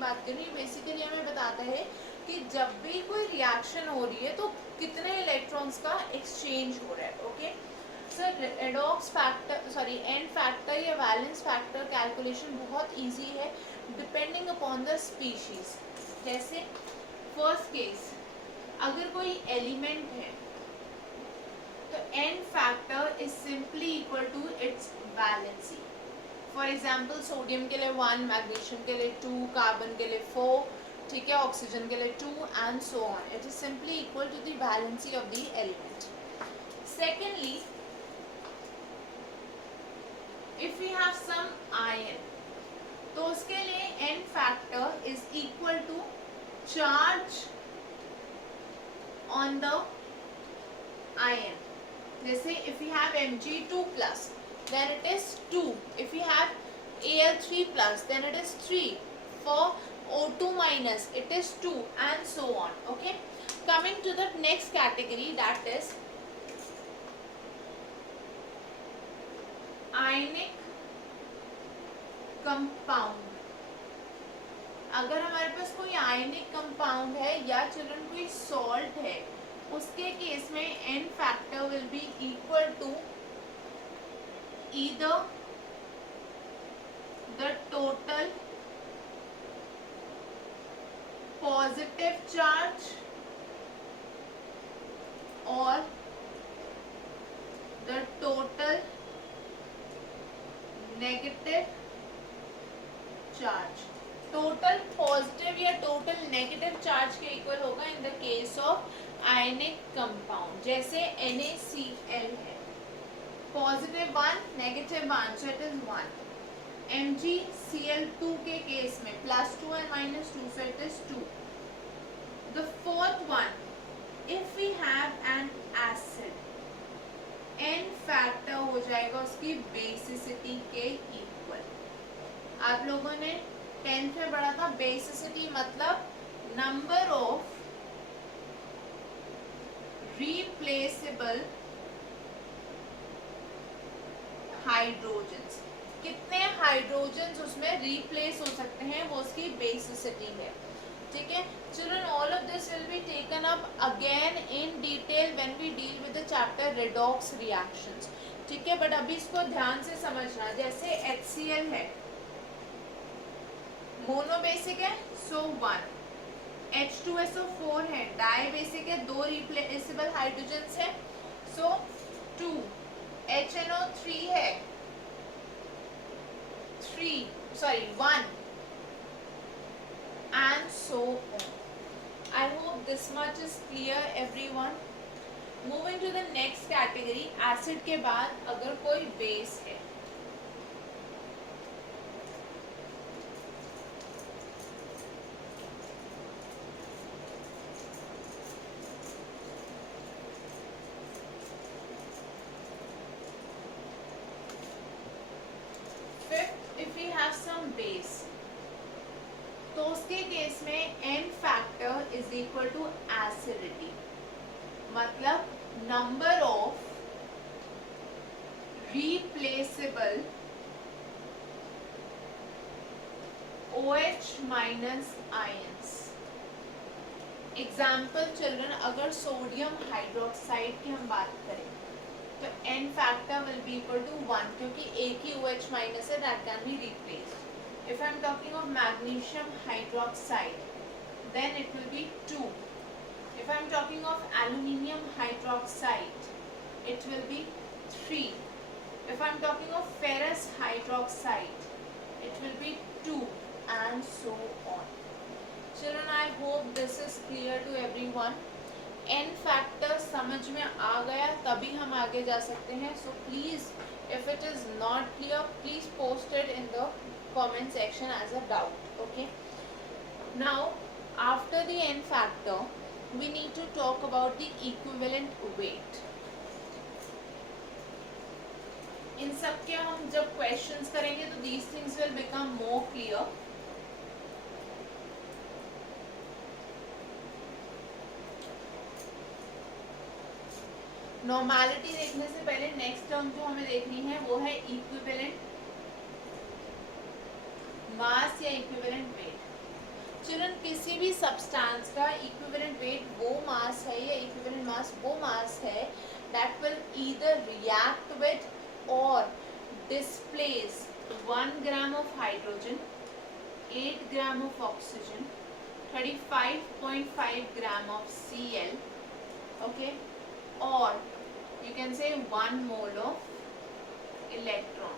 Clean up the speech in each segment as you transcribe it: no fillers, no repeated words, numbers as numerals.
बात कर रही हूँ, बेसिकली हमें बताता है कि जब भी कोई रिएक्शन हो रही है तो कितने इलेक्ट्रॉन्स का एक्सचेंज हो रहा है. Okay sir, redox factor sorry n factor या वैलेंस फैक्टर कैलकुलेशन बहुत इजी है डिपेंडिंग अपॉन द स्पीशीज. जैसे फर्स्ट केस, अगर कोई एलिमेंट है तो n factor is simply equal to its valency. For example sodium के लिए 1, मैग्नीशियम के लिए 2, कार्बन के लिए 4, ठीक है, ऑक्सीजन के लिए 2 and so on. It is simply equal to the valency of the element. Secondly, if we have some ion तो उसके लिए n factor is equal to charge on the ion. जैसे if you have Mg2 plus then it is 2, if you have Al3 plus then it is 3, for O2 minus it is 2 and so on. Okay, coming to the next category, that is ionic compound. अगर हमारे पास कोई ionic compound है या चिल्ड्रन कोई सॉल्ट है, उसके case में n factor will be equal to either the total positive charge और the total negative charge. Total positive या टोटल नेगेटिव चार्ज के इक्वल होगा in the case of ionic compound. जैसे NaCl है, positive 1 negative 1, so it is 1. MgCl2 के केस में +2 and -2, so it is 2. The fourth one, if we have an acid, n factor हो जाएगा उसकी बेसिसिटी के इक्वल. आप लोगों ने 10th में पढ़ा था बेसिसिटी मतलब नंबर ऑफ रिप्लेसेबल हाइड्रोजन्स. कितने हाइड्रोजन्स उसमें रिप्लेस हो सकते हैं, वो उसकी बेसिसिटी है. ठीक है children, all of this will be taken up again in detail when we deal with the chapter redox reactions. ठीक है, बट अभी इसको ध्यान से समझना. जैसे HCl है, मोनोबेसिक है, सो 1. H2SO4 है, डाई बेसिक है, 2 रिप्लेसेबल हाइड्रोजन्स है, सो 2. HNO3 है, 1 and so on. I hope this much is clear everyone. Moving to the next category, acid के बाद अगर कोई बेस है, if we have some base, तो उसके केस में n factor is equal to acidity. मतलब number of replaceable OH minus ions. Example children, अगर सोडियम हाइड्रोक्साइड की हम बात करें तो n factor will be equal to 1, क्योंकि एक ही OH माइनस है, that can be replaced. If I am talking of magnesium hydroxide, then it will be 2. If I am talking of aluminium hydroxide, it will be 3. If I am talking of ferrous hydroxide, it will be 2 and so on. Children, I hope this is clear to everyone. N factor समझ में आ गया तभी हम आगे जा सकते हैं. So please, if it is not clear, please post it in the comment section as a doubt. Okay, now after the n factor we need to talk about the equivalent weight. इन सब के हम जब questions करेंगे तो these things will become more clear. Normality देखने से पहले next term जो हमें देखनी है वो है इक्विवेलेंट मास या इक्विवेलेंट वेट. चिल्ड्रन किसी भी सब्सटेंस का इक्विवेलेंट वेट वो मास है या इक्विवेलेंट मास वो मास है that will either react with और displace 1 gram of hydrogen, 8 gram of oxygen, 35.5 gram of Cl, okay, or you can say 1 mole of electron.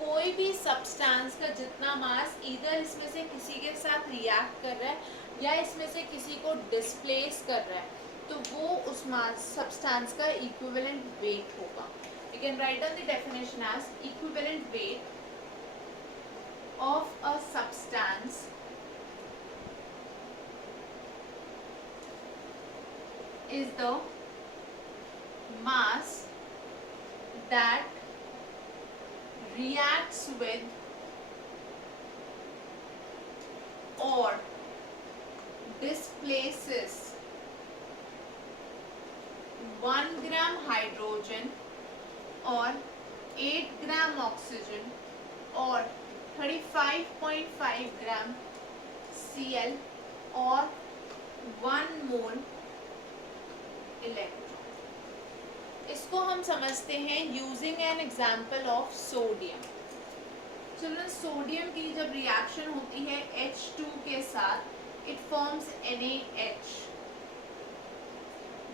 कोई भी सब्सटेंस का जितना मास इधर इसमें से किसी के साथ रिएक्ट कर रहा है या इसमें से किसी को डिस्प्लेस कर रहा है तो वो उस मास सब्सटेंस का इक्विवेलेंट वेट होगा. You can write down the definition as equivalent weight of a substance is the mass that reacts with or displaces 1 gram hydrogen or 8 gram oxygen or 35.5 gram Cl or 1 mole electron. इसको हम समझते हैं using an example of sodium. Children sodium की जब reaction होती है H2 के साथ it forms NaH.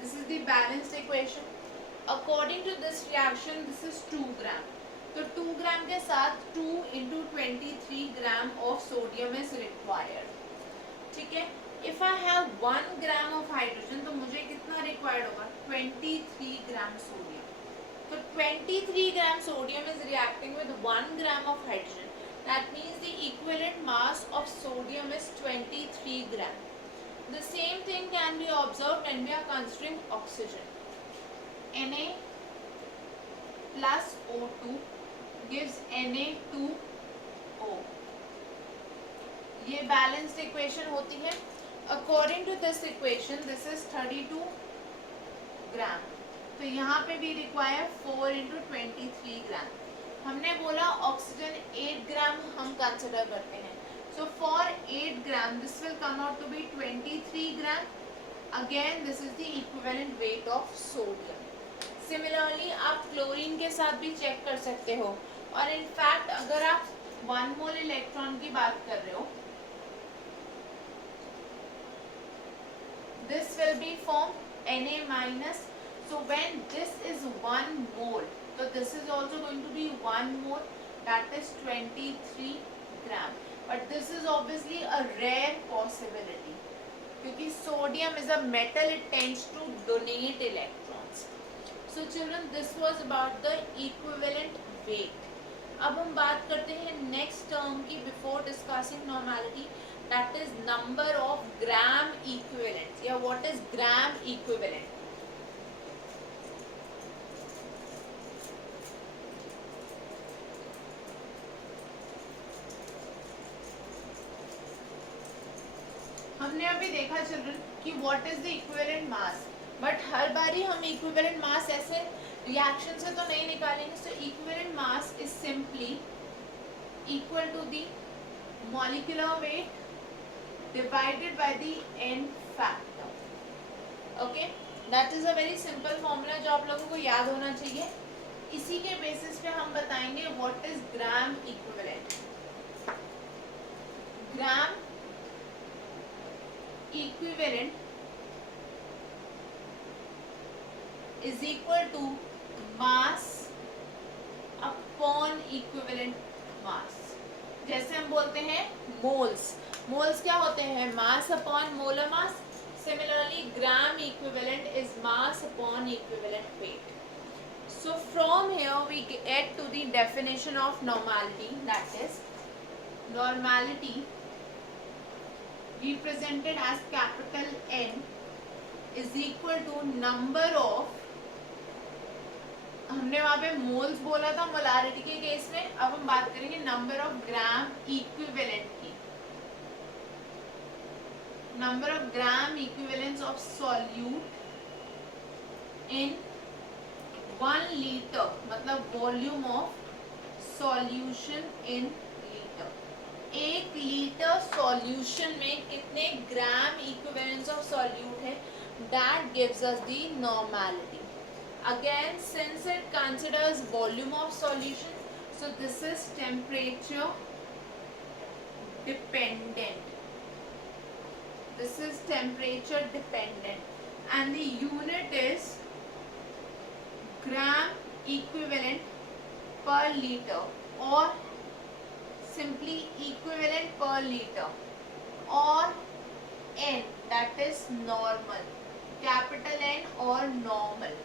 This is the balanced equation. According to this reaction this is 2 gram. तो 2 ग्राम के साथ 2 into 23 gram of sodium is required. ठीक है. If I have 1 gram of hydrogen तो मुझे कितना रिक्वायर्ड होगा 23 ग्राम सोडियम. तो 23 gram sodium is reacting with 1 gram of hydrogen. That means the equivalent mass of sodium is 23 gram. The same thing can be observed when we are considering oxygen. Na plus O2 gives Na2O. ये balanced equation होती है. According to this equation this is 32 gram. तो यहाँ पे भी रिक्वायर 4 into 23 ग्राम. हमने बोला ऑक्सीजन 8 ग्राम हम कंसिडर करते हैं. So for 8 gram this will come out to be 23 gram. Again this is the equivalent weight of sodium. Similarly आप क्लोरीन के साथ भी चेक कर सकते हो. और इनफैक्ट अगर आप 1 मोल इलेक्ट्रॉन की बात कर रहे हो this will be formed Na minus. So when this is 1 mole, so this is also going to be 1 mole, that is 23 gram. But this is obviously a rare possibility क्योंकि sodium is a metal, it tends to donate electrons. So children, this was about the equivalent weight. अब हम बात करते हैं next term की before discussing normality. that is number of gram equivalent. Yeah, what is gram equivalent? हमने अभी देखा चिल्ड्रन कि what is the equivalent mass, but हर बारी हम equivalent mass ऐसे रिएक्शन से तो नहीं निकालेंगे. So equivalent mass is simply equal to the molecular weight divided by the n factor. Okay, that is a very simple formula जो आप लोगों को याद होना चाहिए. इसी के बेसिस पे हम बताएंगे what is gram equivalent. gram equivalent is equal to mass upon equivalent mass. जैसे हम बोलते हैं मोल्स. मोल्स क्या होते हैं? Mass upon molar mass. Similarly gram equivalent is mass upon equivalent weight. So from here we get to the definition of normality. That is normality represented as capital N is equal to number of, हमने वहां पे मोल्स बोला था मोलारिटी के केस में. अब हम बात करेंगे नंबर ऑफ ग्राम इक्विवेलेंट की. Number of gram equivalence of solute in 1 litre, मतलब volume of solution in litre. 1 litre solute solution में कितने ग्राम इक्विवेलेंस ऑफ सॉल्यूट है, that gives us the normality. Again since it considers volume of solution, so this is temperature dependent. This is temperature dependent and the unit is gram equivalent per liter or simply equivalent per liter or N, that is normal, capital N or normal.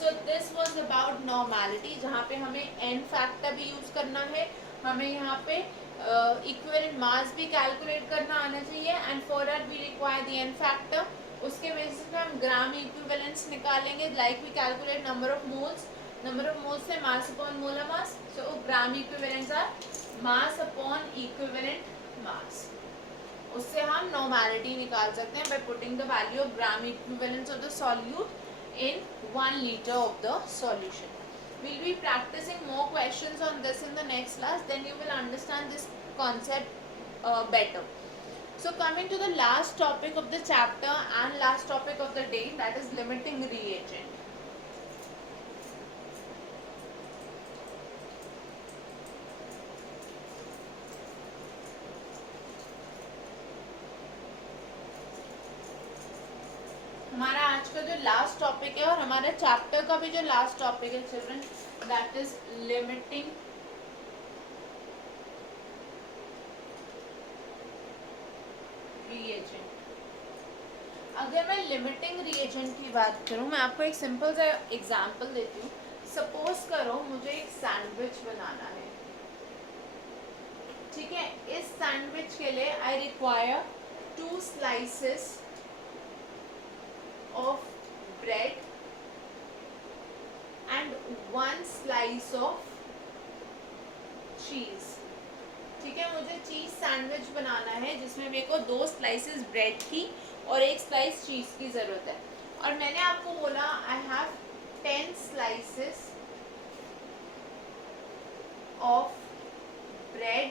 So this was about normality, जहाँ पे हमें N factor भी यूज करना है, हमें यहाँ पे equivalent mass भी कैलकुलेट करना आना चाहिए, and for that we require the n factor. उसके बेसिस पे हम ग्राम इक्विवेलेंस निकालेंगे, like we calculate number of moles से mass upon molar mass. So gram equivalence are mass upon equivalent mass. उससे हम नॉर्मेलिटी निकाल सकते हैं by putting the value of gram equivalence of the solute in 1 liter of the solution. We'll be practicing more questions on this in the next class, then you will understand this concept better. So coming to the last topic of the chapter and last topic of the day, that is limiting reagent. हमारा आज का जो last topic है और हमारे चैप्टर का भी जो लास्ट टॉपिक है children, that is limiting reagent. अगर मैं लिमिटिंग रिएजेंट की बात करूं, मैं आपको एक सिंपल सा एग्जांपल देती हूँ. सपोज करो मुझे एक सैंडविच बनाना है, ठीक है. इस सैंडविच के लिए I require 2 slices of bread and 1 slice of cheese. ठीक है, मुझे चीज सैंडविच बनाना है जिसमें मेरे को 2 स्लाइसेस ब्रेड की और 1 स्लाइस चीज की जरूरत है. और मैंने आपको बोला I have 10 slices of bread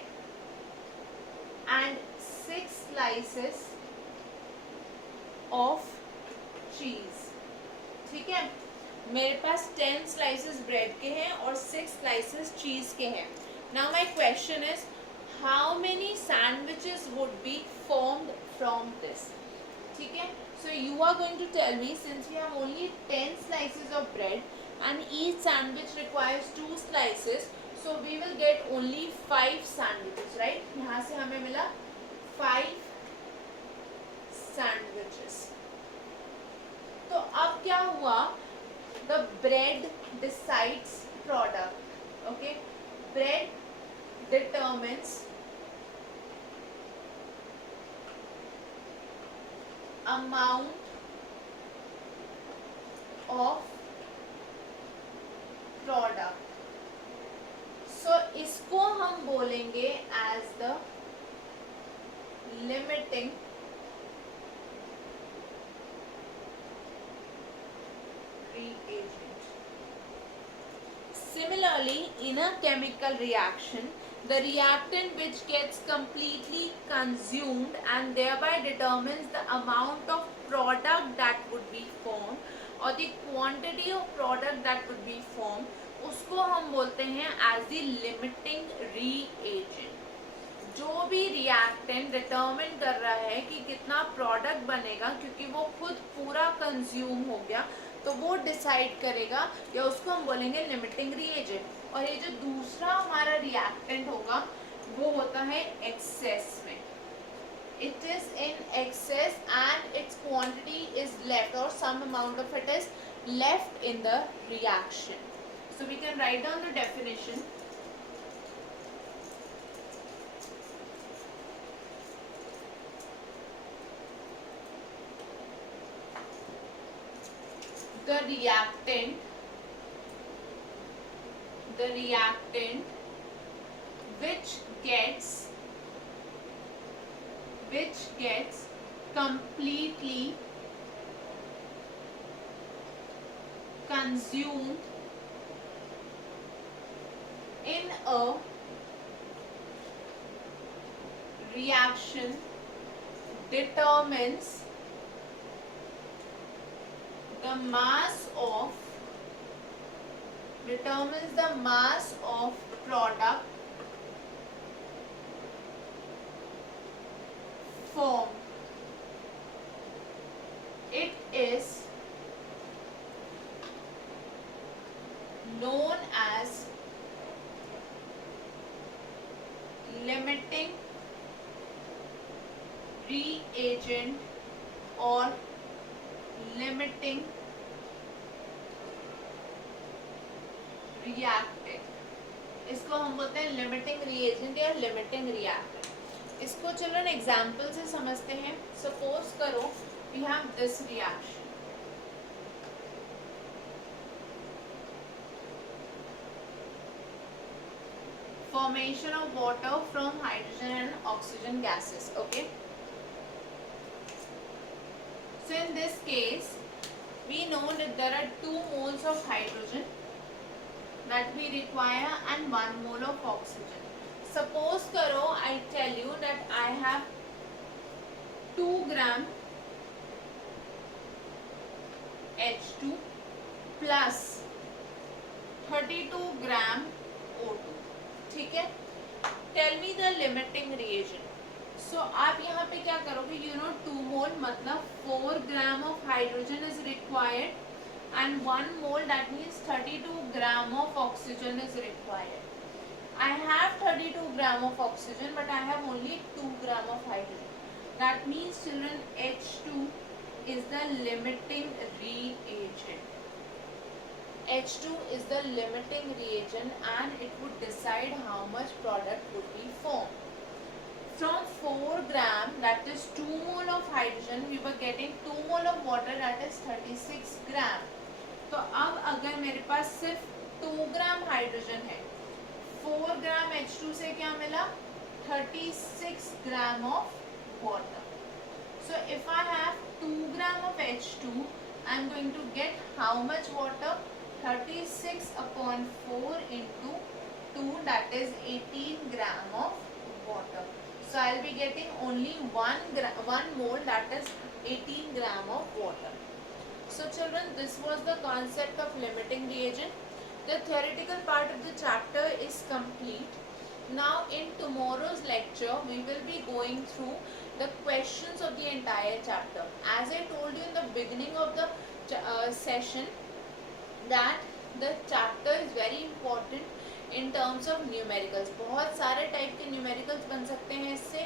and 6 slices of चीज. ठीक है, मेरे पास 10 स्लाइसेस ब्रेड के हैं और 6 स्लाइसेस चीज के हैं. Now my question is how many sandwiches would be formed from this. ठीक है, so you are going to tell me since we have only 10 slices of bread and each sandwich requires 2 slices, so we will get only 5 sandwiches, right. यहाँ से हमें मिला 5 सैंडविचेस. तो अब क्या हुआ, the bread decides product. Okay, bread determines amount of product. So इसको हम बोलेंगे as the limiting reagent. Similarly, in a chemical reaction, the reactant which gets completely consumed and thereby determines the amount of product that would be formed or the quantity of product that would be formed, उसको हम बोलते हैं as the limiting reagent. जो भी reactant determine कर रहा है कि कितना प्रोडक्ट बनेगा, क्योंकि वो खुद पूरा कंज्यूम हो गया, तो वो डिसाइड करेगा, या उसको हम बोलेंगे लिमिटिंग रिएजेंट. और ये जो दूसरा हमारा रिएक्टेंट होगा वो होता है एक्सेस में. It is in excess and its quantity is left और some amount of it is left in the reaction. So we can write down the definition. The reactant which gets completely consumed in a reaction determines the mass of product formed. It is known as limiting reagent or limiting reactant. इसको हम बोलते हैं limiting reagent या limiting reactant. इसको children example से समझते हैं. Suppose करो we have this reaction. Formation of water from hydrogen and oxygen gases. Okay. So in this case, we know that there are 2 moles of hydrogen that we require and 1 mole of oxygen. Suppose karo I tell you that I have 2 gram H2 plus 32 gram O2. ठीक है. Tell me the limiting reagent. So आप यहाँ पे क्या करोगे, you know 2 मोल मतलब 4 ग्राम of hydrogen is required and 1 mole that means 32 gram of oxygen is required. I have 32 gram of oxygen but I have only 2 gram of hydrogen. That means children H2 is the limiting reagent. H2 is the limiting reagent and it would decide how much product would be formed. From 4 gram, that is 2 mole of hydrogen, we were getting 2 mole of water, that is 36 gram. तो अब अगर मेरे पास सिर्फ 2 gram hydrogen है, 4 ग्राम H2 से क्या मिला, 36 gram of water. So if I have 2 gram of H2, I am going to get how much water? 36 upon 4 into 2, that is 18 gram of water. So I will be getting only 1 mole, that is 18 gram of water. So children, this was the concept of limiting reagent. The theoretical part of the chapter is complete. Now in tomorrow's lecture, we will be going through the questions of the entire chapter. As I told you in the beginning of the session, that the chapter is very important in terms of numericals. बहुत सारे टाइप के numericals बन सकते हैं इससे,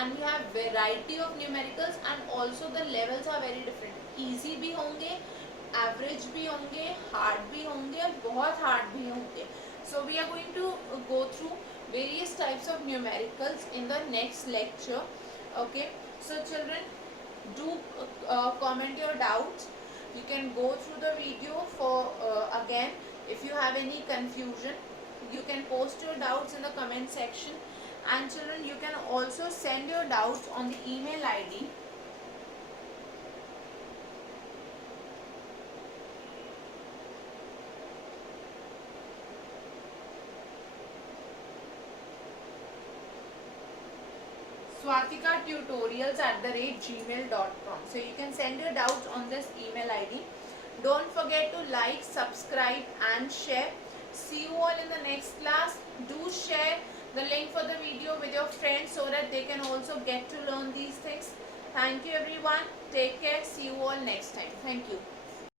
and we have variety of numericals and also the levels are very different. Easy भी होंगे, average भी होंगे, hard भी होंगे और बहुत hard भी होंगे. So we are going to go through various types of numericals in the next lecture. Okay, so children, do comment your doubts. You can go through the video for again. If you have any confusion, you can post your doubts in the comment section. And children, you can also send your doubts on the email ID. swatikatutorials@gmail.com. So you can send your doubts on this email ID. Don't forget to like, subscribe and share. See you all in the next class. Do share the link for the video with your friends so that they can also get to learn these things. Thank you everyone. Take care. See you all next time. Thank you.